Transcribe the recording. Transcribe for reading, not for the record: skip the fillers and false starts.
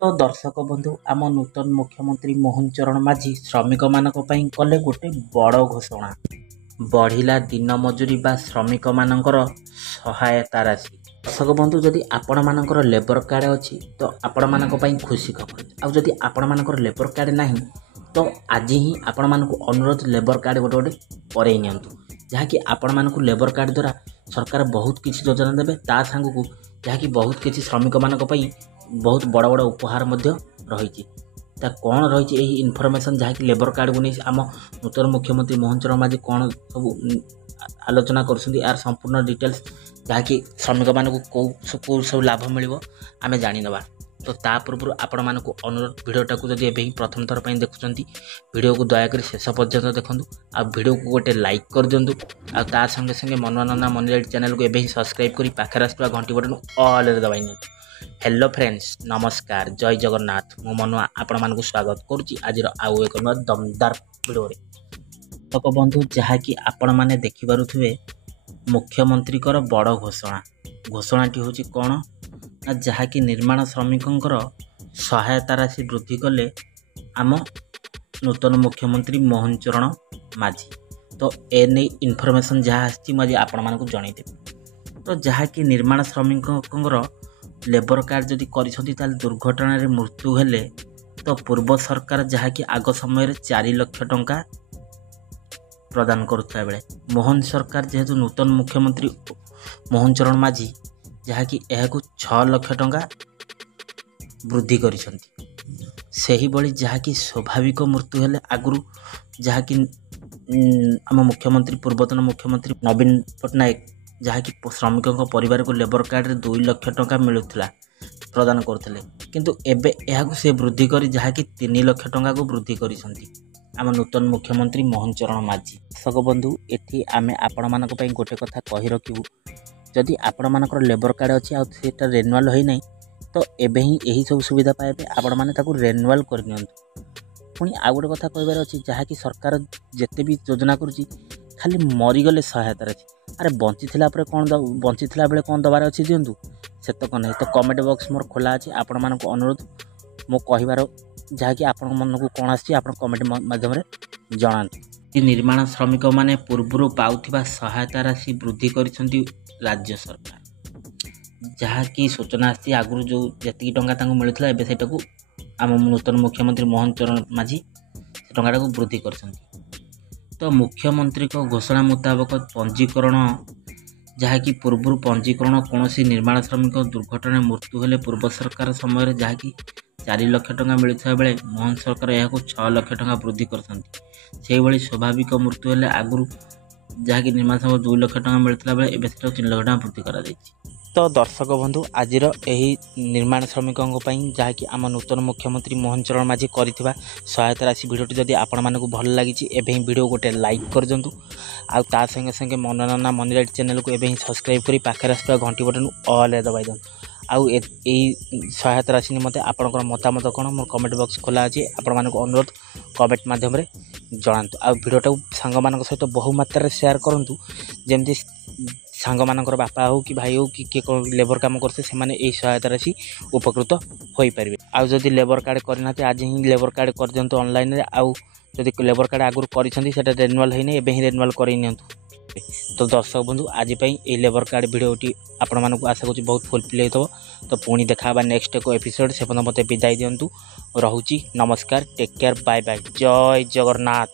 तो दर्शक बंधु आम नूतन मुख्यमंत्री मोहन चरण माझी श्रमिक मानक पई कले गोटे बड़ घोषणा बढ़िला दिन मजूरी बा श्रमिक मानकर सहायता राशि। दर्शक बंधु जदि आपण मानकर लेबर कार्ड अच्छी तो आपण मानक पई खुशी खबर। आ जदि आपण मानकर लेबर कार्ड नहीं तो आज ही आपण मानक अनुरोध लेबर कार्ड गोटे गोटे करे नियंतु जहाँकि आपण मानक लेबर कार्ड द्वारा सरकार बहुत किसी योजना देवे ता सांगू जहाँकि बहुत किसी श्रमिक मानक पई बहुत बड़ बड़ उपहार मध्य रही कौन रही यही इनफर्मेशन जहाँकि लेबर कार्ड को नहीं आम नूतन मुख्यमंत्री मोहन चरण माझी कौन सब आलोचना कर संपूर्ण डिटेल्स जहाँकि श्रमिक मानक कौ सब लाभ मिल आम जानीनवा। तो ता पूर्व आपण मानक अनुरोध भिडियोटा को जब एवं प्रथम थर पर देखुं भिडियो को दयाकोरी शेष पर्यंत देखूँ आ भिडियो को गोटे लाइक कर दिंतु आ संगे संगे मनोरंजना मनी लाइट चैनल को एवं सब्सक्राइब कर पाखे आसुवा घंटी बटन ऑल दबाई नि। हेलो फ्रेंड्स नमस्कार जय जगन्नाथ मो मनुआ आपण मानक स्वागत करुच्ची आज आउ एक नुआ दमदार भिडियो दर्शक बंधु जहाँकि आपण मैंने देखिपे मुख्यमंत्री बड़ घोषणाटी हूँ कौन ना जहाँकि निर्माण श्रमिकों सहायता राशि वृद्धि कले आम नूतन मुख्यमंत्री मोहन चरण माझी। तो एने इनफर्मेशन जहाँ आसी आपण मानक जनईदेवी। तो जहाँकि निर्माण श्रमिकों लेबर कार्ड जदि कर दुर्घटना मृत्यु हेले तो पूर्व सरकार जहाँकि आग समय 4 लाख टंका प्रदान करुवा बेले मोहन सरकार जेहेतु नूतन मुख्यमंत्री मोहन चरण माझी जहाँकि यह 6 लाख टंका वृद्धि करी जहाँकि स्वाभाविक मृत्यु हेले आगु जहाँकि आम मुख्यमंत्री पूर्वतन मुख्यमंत्री नवीन पट्टनायक जहाँकि श्रमिकों परिवार को लेबर कार्ड रे 2 लाख टंका मिलूला प्रदान करते किंतु एबे यह से वृद्धि करी जहाँकि 3 लाख टंका को वृद्धि करिसंती आम नूतन मुख्यमंत्री मोहन चरण माझी। दर्शक बंधु एठी आमे आपण मानक पई गोटे कथा कहि रखिबु जदि आपण मानकर लेबर कार्ड अच्छी आटा रेनुआल होई नहीं तो एबे ही यही सब सुविधा पाइबे आपण माने ताकू रेनुआल कर नियंतु। पुणी आ गोटे कथा कहबार अच्छी जहाँकि सरकार जेते भी योजना करुच्ची खाली मरीगले सहायता अच्छी अरे बंची बेले कौन दबार अच्छी दिंतु सेतक नहीं। तो कमेंट बॉक्स मोर खोला अच्छी आपण मानक अनुरोध मो कहबार जहाँकि आपण मन को कौन आसी आप कमेंट माध्यम जनातु। निर्माण श्रमिक माने पूर्व पाउथिबा सहायता राशि वृद्धि करिसेंती राज्य सरकार जहाँकि सूचना आसी आगु जो जी टंका मिलूला एवं से आम नूतन मुख्यमंत्री मोहन चरण माझी से टंका वृद्धि कर। तो मुख्यमंत्री को घोषणा मुताबक पंजीकरण जहाँकि पूर्व पंजीकरण कौन निर्माण श्रमिक दुर्घटना मृत्यु हेले पूर्व सरकार समय जहाँकि 4 लाख टंका मिलता बेले मोहन सरकार यह 6 लाख टंका वृद्धि कर स्वाभाविक मृत्यु हेले आगु जहाँकि निर्माण समय 2 लाख टंका मिलता बेले एवं से 3 लाख टंका वृद्धि कर। तो दर्शक बंधु आज निर्माण श्रमिकों जहाँकि आम नूतन मुख्यमंत्री मोहन चरण माझी कर सहायता राशि भिडियोटी जदि आपण मानक भल लगी एवं भिडियो गोटे लाइक कर दिंतु आ संगे संगे मनोरंजना मनी लाइट चैनल को एवं सब्सक्राइब कर पाखे आसुवा घंटी बटन ऑल दबाई दिंतु। आउ सहायता राशि निमंते आपणकर मतामत कौन मोर कमेंट बॉक्स खोला अच्छी आपण मानक अनुरोध कमेंट माध्यम जनातु। आ भिडियोटा सांग मान सहित बहु मात्रा शेयर करूँ जमती सांग मानकर बापा हो कि भाई हो कि किए लेबर काम करते से सहायता राशि उपकृत हो पारे। आउ जदि लेबर कार्ड करना आज ही लेबर कार्ड कर दिंतु ऑनलाइन रे आउ जदि लेबर कार्ड आगुरी कर रेनुआल होनी एवं ही रेनुआल कर नियंतु। तो दर्शक बंधु आज ये लेबर कार्ड भिडियोटी आपण मानक आशा करूँ बहुत फुलफिल हो। तो पुणी देखा नेक्स्ट एक एपिसोड से मत विदाई दिंतु रोची नमस्कार टेक केयर बाय बाय जय जगन्नाथ।